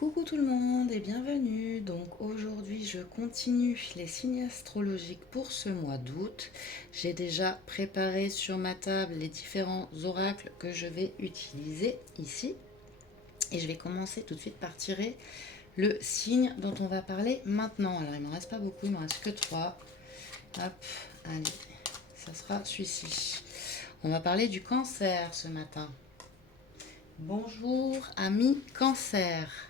Coucou tout le monde et bienvenue. Donc aujourd'hui je continue les signes astrologiques pour ce mois d'août. J'ai déjà préparé sur ma table les différents oracles que je vais utiliser ici. Et je vais commencer tout de suite par tirer le signe dont on va parler maintenant. Alors il ne m'en reste pas beaucoup, il ne m'en reste que 3. Hop, allez, ça sera celui-ci. On va parler du cancer ce matin. Bonjour amis cancer.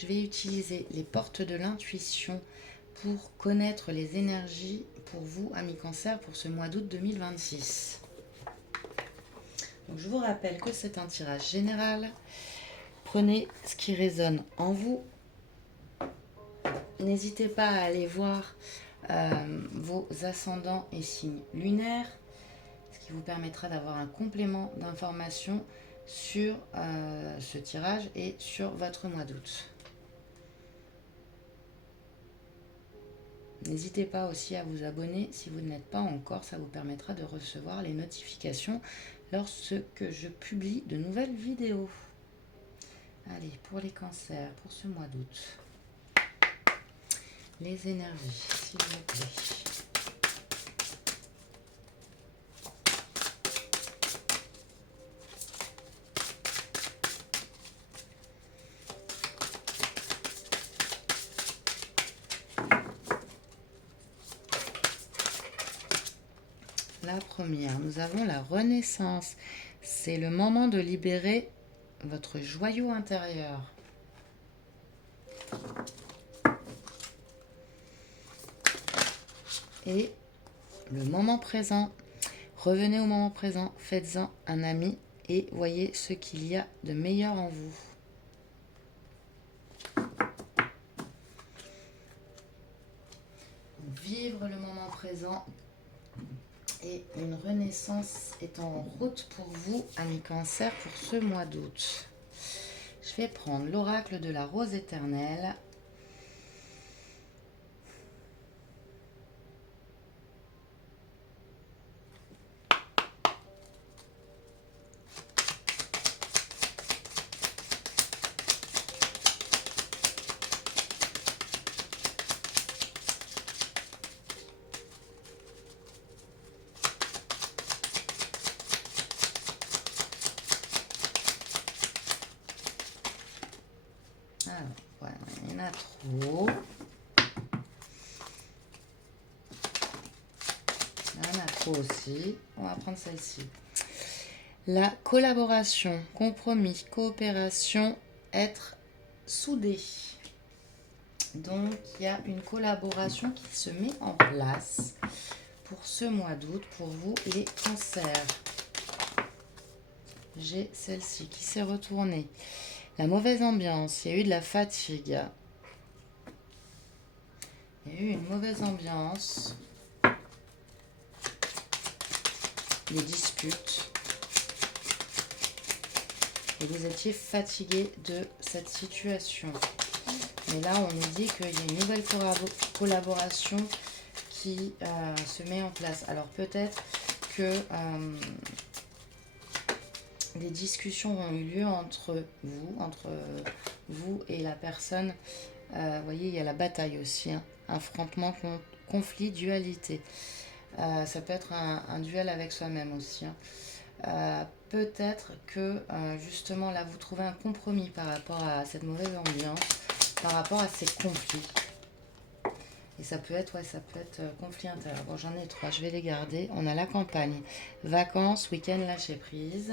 Je vais utiliser les portes de l'intuition pour connaître les énergies pour vous, amis cancer, pour ce mois d'août 2026. Donc, je vous rappelle que c'est un tirage général. Prenez ce qui résonne en vous. N'hésitez pas à aller voir vos ascendants et signes lunaires, ce qui vous permettra d'avoir un complément d'information sur ce tirage et sur votre mois d'août. N'hésitez pas aussi à vous abonner si vous ne l'êtes pas encore, ça vous permettra de recevoir les notifications lorsque je publie de nouvelles vidéos. Allez, pour les cancers, pour ce mois d'août, les énergies, s'il vous plaît. La première, nous avons la renaissance. C'est le moment de libérer votre joyau intérieur. Et le moment présent. Revenez au moment présent, faites-en un ami et voyez ce qu'il y a de meilleur en vous. Vivre le moment présent. Et une renaissance est en route pour vous, amis cancer, pour ce mois d'août. Je vais prendre l'oracle de la rose éternelle. Alors, voilà, il y en a trop. Il y en a trop aussi. On va prendre celle-ci. La collaboration, compromis, coopération, être soudé. Donc, il y a une collaboration qui se met en place pour ce mois d'août, pour vous les cancers. J'ai celle-ci qui s'est retournée. La mauvaise ambiance, il y a eu de la fatigue. Il y a eu une mauvaise ambiance. Des disputes. Et vous étiez fatigué de cette situation. Mais là, on nous dit qu'il y a une nouvelle collaboration qui se met en place. Alors peut-être que des discussions ont eu lieu entre vous et la personne. Vous voyez, il y a la bataille aussi. Hein. Affrontement, conflit, dualité. Ça peut être un duel avec soi-même aussi. Hein. Peut-être que justement là, vous trouvez un compromis par rapport à cette mauvaise ambiance, par rapport à ces conflits. Et ça peut être conflit intérieur. Bon, j'en ai 3, je vais les garder. On a la campagne, vacances, week-end, lâcher prise.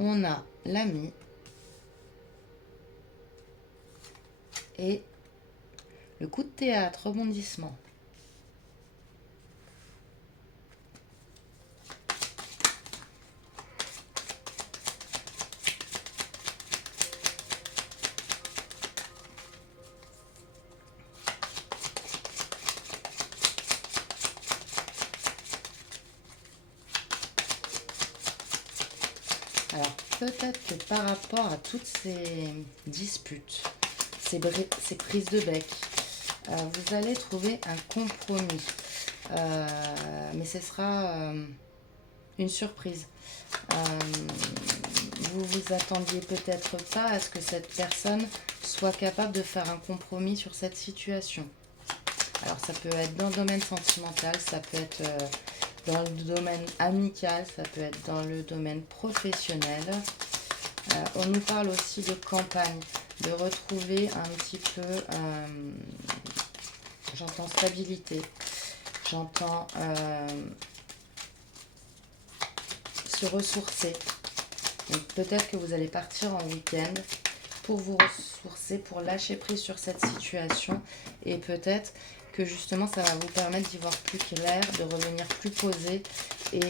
On a l'ami et le coup de théâtre, rebondissement. Alors, peut-être que par rapport à toutes ces disputes, ces prises de bec, vous allez trouver un compromis. Mais ce sera une surprise. vous vous attendiez peut-être pas à ce que cette personne soit capable de faire un compromis sur cette situation. Alors ça peut être dans le domaine sentimental, ça peut être dans le domaine amical, ça peut être dans le domaine professionnel. On nous parle aussi de campagne, de retrouver un petit peu, j'entends stabilité, j'entends se ressourcer. Donc peut-être que vous allez partir en week-end pour vous ressourcer, pour lâcher prise sur cette situation, et peut-être que justement ça va vous permettre d'y voir plus clair, de revenir plus posé et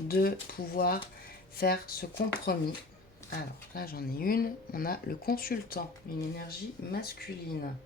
de pouvoir faire ce compromis. Alors là j'en ai une, on a le consultant, une énergie masculine.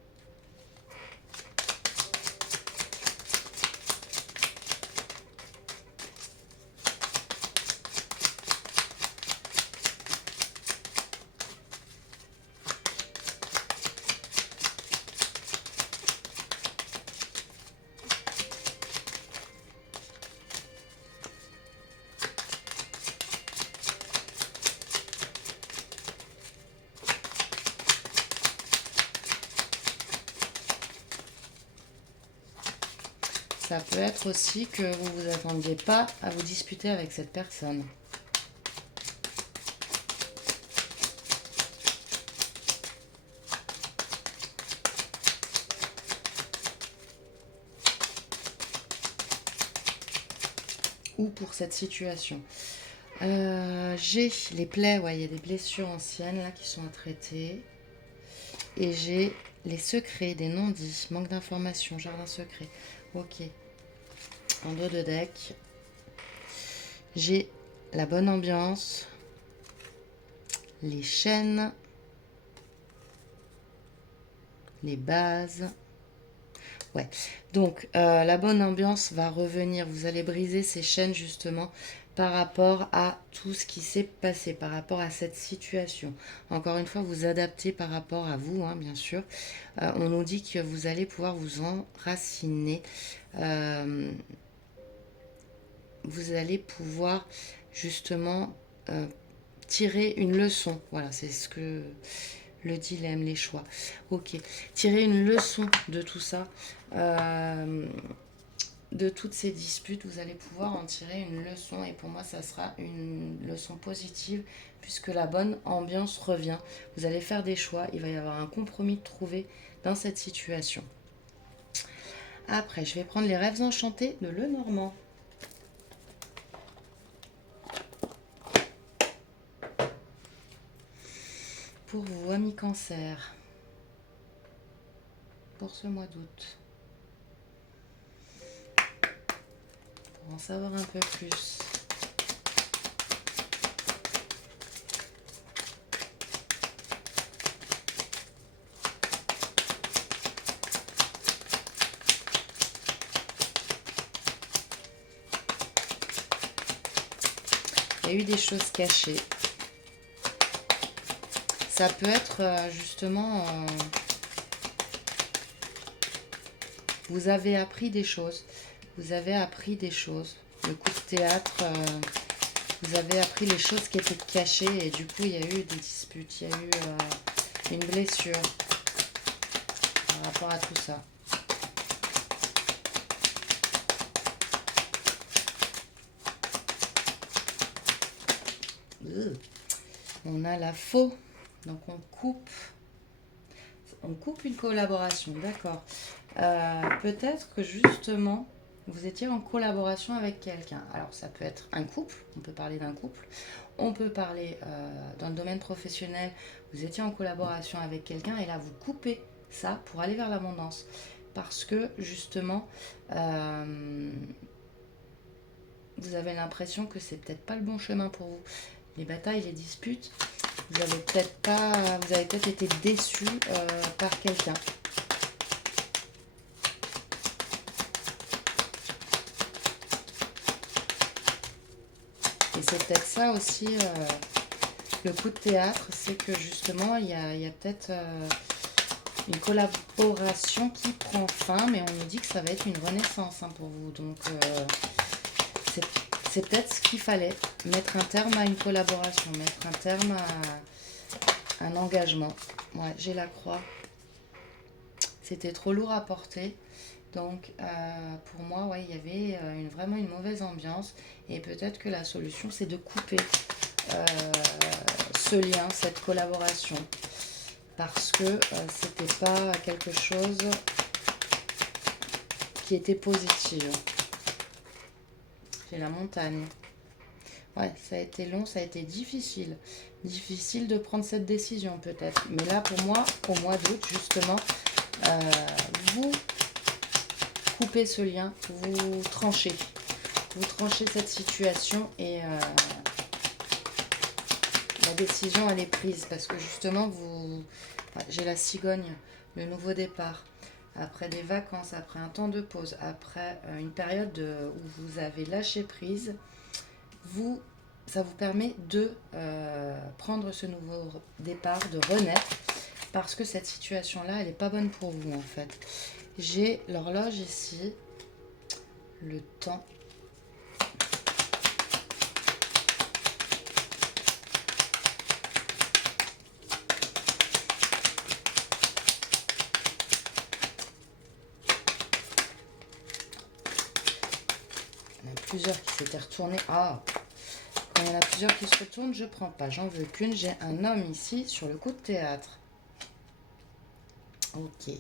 Ça peut être aussi que vous ne vous attendiez pas à vous disputer avec cette personne. Ou pour cette situation. J'ai les plaies, ouais, il y a des blessures anciennes là qui sont à traiter. Et j'ai les secrets, des non-dits, manque d'informations, jardin secret. Ok. En dos de deck, j'ai la bonne ambiance, les chaînes, les bases. Ouais, donc la bonne ambiance va revenir. Vous allez briser ces chaînes justement par rapport à tout ce qui s'est passé, par rapport à cette situation. Encore une fois, vous adaptez par rapport à vous, hein, bien sûr. On nous dit que vous allez pouvoir vous enraciner. Vous allez pouvoir justement tirer une leçon. Voilà, c'est ce que le dilemme, les choix. Ok, tirer une leçon de tout ça, de toutes ces disputes. Vous allez pouvoir en tirer une leçon, et pour moi ça sera une leçon positive puisque la bonne ambiance revient. Vous allez faire des choix, il va y avoir un compromis de trouver dans cette situation. Après, je vais prendre les rêves enchantés de Lenormand. Pour vous, amis Cancer, pour ce mois d'août, pour en savoir un peu plus. Il y a eu des choses cachées. Ça peut être justement, vous avez appris des choses. Vous avez appris des choses. Le coup de théâtre, vous avez appris les choses qui étaient cachées et du coup il y a eu des disputes, il y a eu une blessure par rapport à tout ça. On a la faux, donc on coupe une collaboration, d'accord. Peut-être que justement vous étiez en collaboration avec quelqu'un. Alors ça peut être un couple, on peut parler d'un couple, on peut parler dans le domaine professionnel, vous étiez en collaboration avec quelqu'un et là vous coupez ça pour aller vers l'abondance parce que justement vous avez l'impression que c'est peut-être pas le bon chemin pour vous. Les batailles, les disputes, vous avez peut-être été déçu par quelqu'un. Et c'est peut-être ça aussi, le coup de théâtre, c'est que justement, il y a peut-être une collaboration qui prend fin, mais on nous dit que ça va être une renaissance hein, pour vous. Donc, c'est peut-être ce qu'il fallait, mettre un terme à une collaboration, mettre un terme à un engagement. Ouais, j'ai la croix. C'était trop lourd à porter. Donc, pour moi, ouais, il y avait vraiment une mauvaise ambiance. Et peut-être que la solution, c'est de couper ce lien, cette collaboration. Parce que c'était pas quelque chose qui était positif. J'ai la montagne. Ouais, ça a été long, ça a été difficile. Difficile de prendre cette décision peut-être. Mais là, pour moi, au mois d'août, justement, vous coupez ce lien, vous tranchez. Vous tranchez cette situation et la décision, elle est prise. Parce que justement, j'ai la cigogne, le nouveau départ. Après des vacances, après un temps de pause, après une période où vous avez lâché prise, ça vous permet de prendre ce nouveau départ, de renaître, parce que cette situation-là, elle n'est pas bonne pour vous en fait. J'ai l'horloge ici, le temps. Il y en a plusieurs qui s'étaient retournés. Ah! Quand il y en a plusieurs qui se retournent, je prends pas. J'en veux qu'une. J'ai un homme ici sur le coup de théâtre. Ok.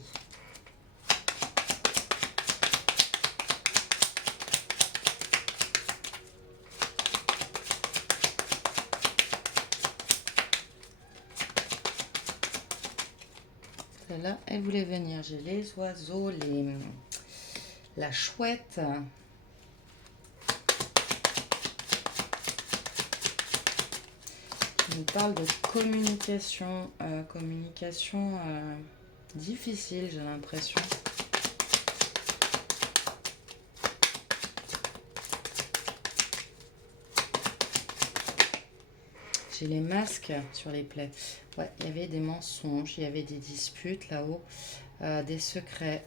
Celle-là, elle voulait venir. J'ai les oiseaux, la chouette. On parle de communication, difficile, j'ai l'impression. J'ai les masques sur les plaies. Ouais, il y avait des mensonges, il y avait des disputes là-haut, des secrets.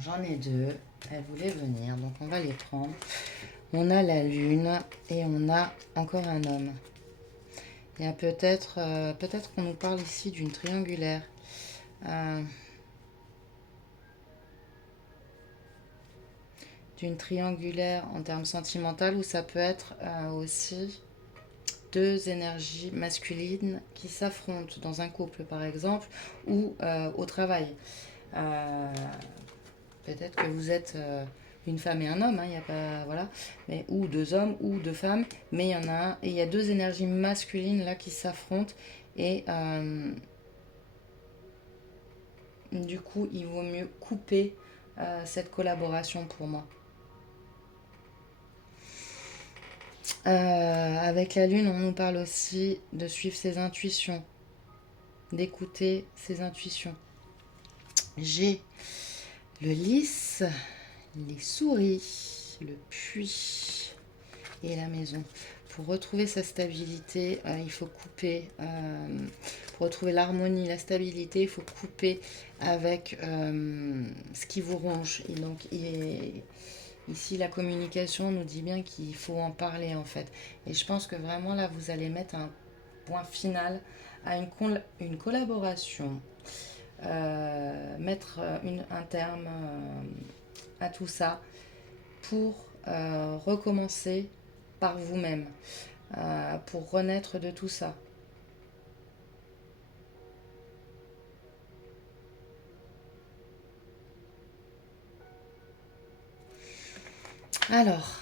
J'en ai deux, elles voulaient venir, donc on va les prendre. On a la lune et on a encore un homme. Il y a peut-être qu'on nous parle ici d'une triangulaire. D'une triangulaire en termes sentimentaux, ou ça peut être aussi deux énergies masculines qui s'affrontent dans un couple par exemple, ou au travail. Peut-être que vous êtes une femme et un homme, y a pas, voilà, mais, ou deux hommes ou deux femmes, mais il y en a un, et il y a deux énergies masculines là qui s'affrontent, et du coup il vaut mieux couper cette collaboration pour moi. Avec la lune, on nous parle aussi de suivre ses intuitions, d'écouter ses intuitions. J'ai le lys, les souris, le puits et la maison. Pour retrouver sa stabilité, il faut couper. Pour retrouver l'harmonie, la stabilité, il faut couper avec ce qui vous ronge. Et donc, ici, la communication nous dit bien qu'il faut en parler en fait. Et je pense que vraiment là, vous allez mettre un point final à une collaboration. Mettre un terme à tout ça pour recommencer par vous-même, pour renaître de tout ça. Alors,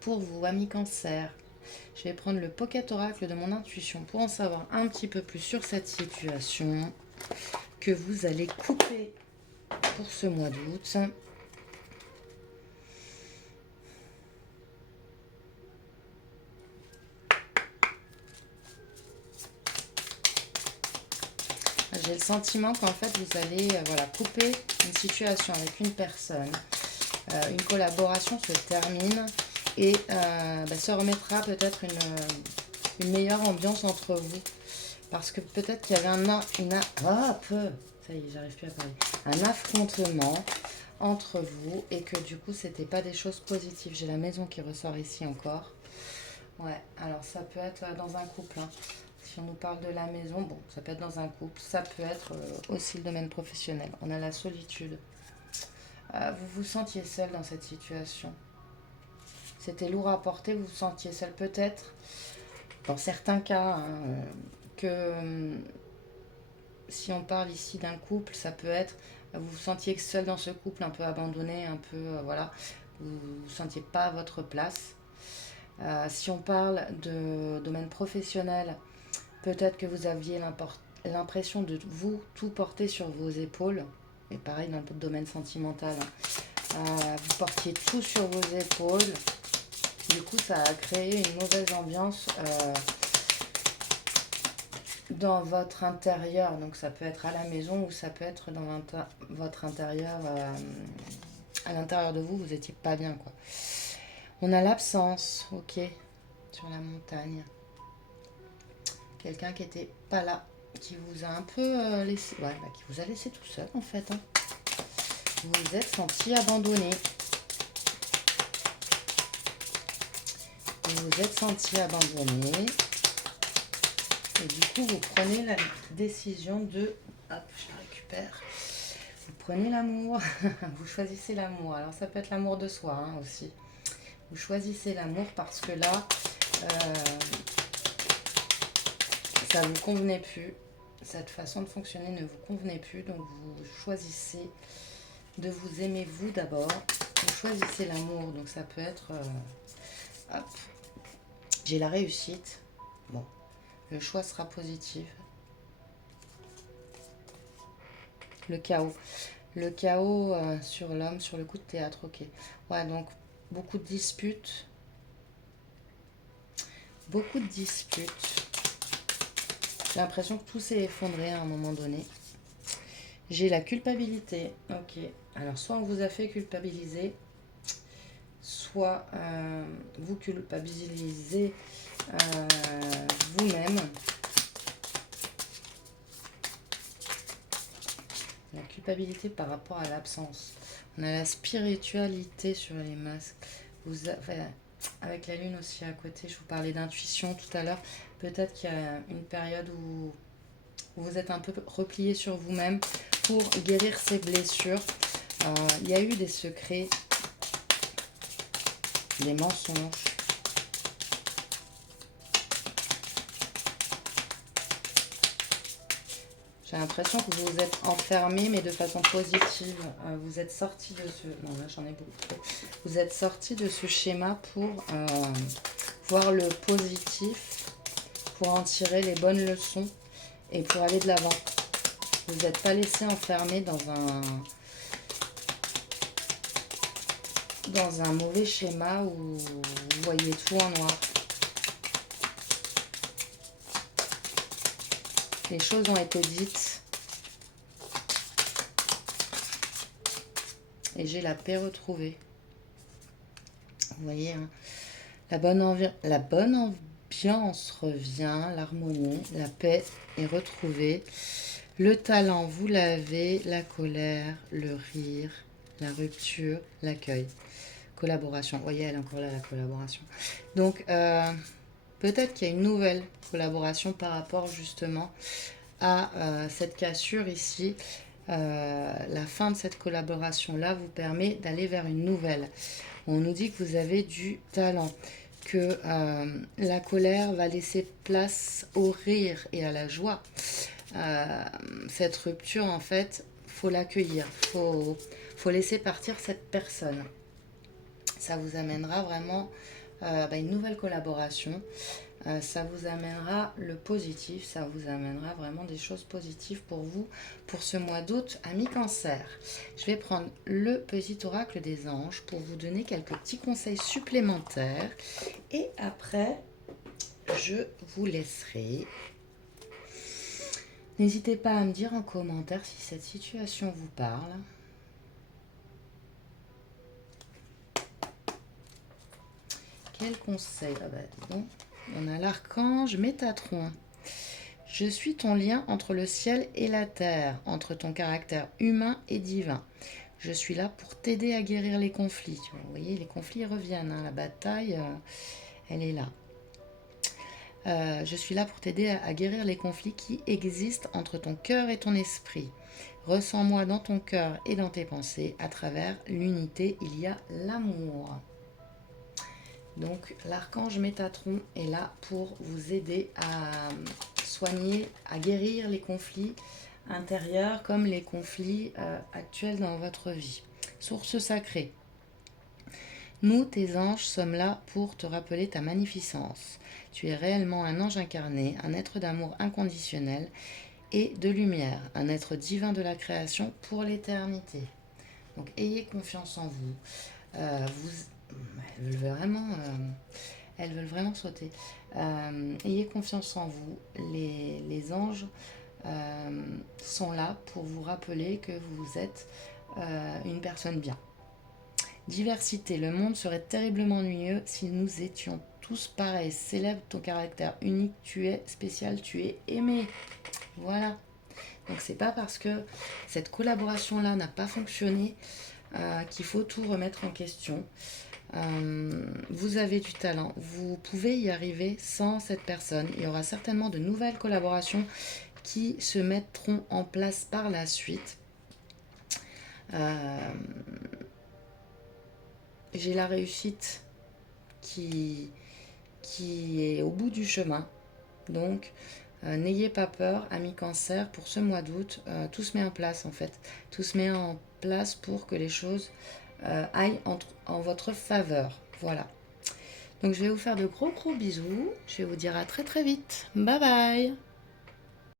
pour vous, amis Cancer, je vais prendre le Pocket Oracle de mon intuition pour en savoir un petit peu plus sur cette situation que vous allez couper pour ce mois d'août. J'ai le sentiment qu'en fait vous allez couper une situation avec une personne. Une collaboration se termine et se remettra peut-être une meilleure ambiance entre vous. Parce que peut-être qu'il y avait ça y est, j'arrive plus à parler. Un affrontement entre vous et que du coup, c'était pas des choses positives. J'ai la maison qui ressort ici encore. Ouais, alors ça peut être dans un couple. Hein. Si on nous parle de la maison, bon, ça peut être dans un couple. Ça peut être aussi le domaine professionnel. On a la solitude. Vous vous sentiez seul dans cette situation. C'était lourd à porter, vous vous sentiez seul peut-être. Dans certains cas, hein, que si on parle ici d'un couple, ça peut être, vous vous sentiez seul dans ce couple, un peu abandonné, un peu, voilà, vous ne vous sentiez pas à votre place. Si on parle de domaine professionnel, peut-être que vous aviez l'impression de vous tout porter sur vos épaules. Et pareil dans le domaine sentimental, vous portiez tout sur vos épaules. Du coup, ça a créé une mauvaise ambiance dans votre intérieur. Donc, ça peut être à la maison ou ça peut être dans votre intérieur. À l'intérieur de vous, vous n'étiez pas bien, quoi. On a l'absence, ok, sur la montagne. Quelqu'un qui n'était pas là, qui vous a un peu laissé... Ouais, qui vous a laissé tout seul, en fait. Hein. Vous vous êtes senti abandonné. Vous vous êtes senti abandonné. Et du coup, vous prenez la décision de... Hop, je la récupère. Vous prenez l'amour. Vous choisissez l'amour. Alors, ça peut être l'amour de soi hein, aussi. Vous choisissez l'amour parce que là, ça ne vous convenait plus. Cette façon de fonctionner ne vous convenait plus. Donc, vous choisissez de vous aimer vous d'abord. Vous choisissez l'amour. Donc, ça peut être... hop. J'ai la réussite. Bon. Le choix sera positif. Le chaos. Le chaos sur l'homme, sur le coup de théâtre, ok. Ouais, donc beaucoup de disputes. Beaucoup de disputes. J'ai l'impression que tout s'est effondré à un moment donné. J'ai la culpabilité. Ok. Alors, soit on vous a fait culpabiliser, soit vous culpabilisez vous-même. La culpabilité par rapport à l'absence. On a la spiritualité sur les masques. Avec la lune aussi à côté, je vous parlais d'intuition tout à l'heure. Peut-être qu'il y a une période où vous êtes un peu replié sur vous-même pour guérir ces blessures. Il y a eu des secrets, des mensonges. J'ai l'impression que vous vous êtes enfermé, mais de façon positive. Vous êtes sorti de ce... Non, là, j'en ai beaucoup trop. Vous êtes sorti de ce schéma pour voir le positif, pour en tirer les bonnes leçons et pour aller de l'avant. Vous n'êtes pas laissé enfermer dans un mauvais schéma où vous voyez tout en noir. Les choses ont été dites. Et j'ai la paix retrouvée. Vous voyez, hein, la bonne ambiance revient, l'harmonie, la paix est retrouvée. Le talent, vous l'avez, la colère, le rire, la rupture, l'accueil. Collaboration. Vous voyez, elle est encore là, la collaboration. Donc, peut-être qu'il y a une nouvelle collaboration par rapport justement à cette cassure ici. La fin de cette collaboration-là vous permet d'aller vers une nouvelle. On nous dit que vous avez du talent, que la colère va laisser place au rire et à la joie. Cette rupture, en fait, faut l'accueillir, faut laisser partir cette personne. Ça vous amènera vraiment une nouvelle collaboration. Ça vous amènera le positif, ça vous amènera vraiment des choses positives pour vous, pour ce mois d'août, amis Cancer. Je vais prendre le petit oracle des anges pour vous donner quelques petits conseils supplémentaires. Et après, je vous laisserai. N'hésitez pas à me dire en commentaire si cette situation vous parle. Quel conseil? Ah bah, dis donc. On a l'archange Métatron. Je suis ton lien entre le ciel et la terre, entre ton caractère humain et divin. Je suis là pour t'aider à guérir les conflits. Vous voyez, les conflits reviennent, hein, la bataille, elle est là. Je suis là pour t'aider à guérir les conflits qui existent entre ton cœur et ton esprit. Ressens-moi dans ton cœur et dans tes pensées. À travers l'unité, il y a l'amour. Donc l'archange Métatron est là pour vous aider à soigner, à guérir les conflits intérieurs comme les conflits actuels dans votre vie. Source sacrée. Nous, tes anges, sommes là pour te rappeler ta magnificence. Tu es réellement un ange incarné, un être d'amour inconditionnel et de lumière, un être divin de la création pour l'éternité. Donc ayez confiance en vous. Elles veulent vraiment sauter. Ayez confiance en vous. Les anges sont là pour vous rappeler que vous êtes une personne bien. Diversité, le monde serait terriblement ennuyeux si nous étions tous pareils. Célèbre ton caractère unique, tu es spécial, tu es aimé. Voilà. Donc c'est pas parce que cette collaboration-là n'a pas fonctionné qu'il faut tout remettre en question. Vous avez du talent, vous pouvez y arriver sans cette personne. Il y aura certainement de nouvelles collaborations qui se mettront en place par la suite. J'ai la réussite qui est au bout du chemin. Donc, n'ayez pas peur, amis cancer, pour ce mois d'août, tout se met en place en fait. Tout se met en place pour que les choses aillent en votre faveur. Voilà. Donc, je vais vous faire de gros bisous. Je vais vous dire à très vite. Bye bye.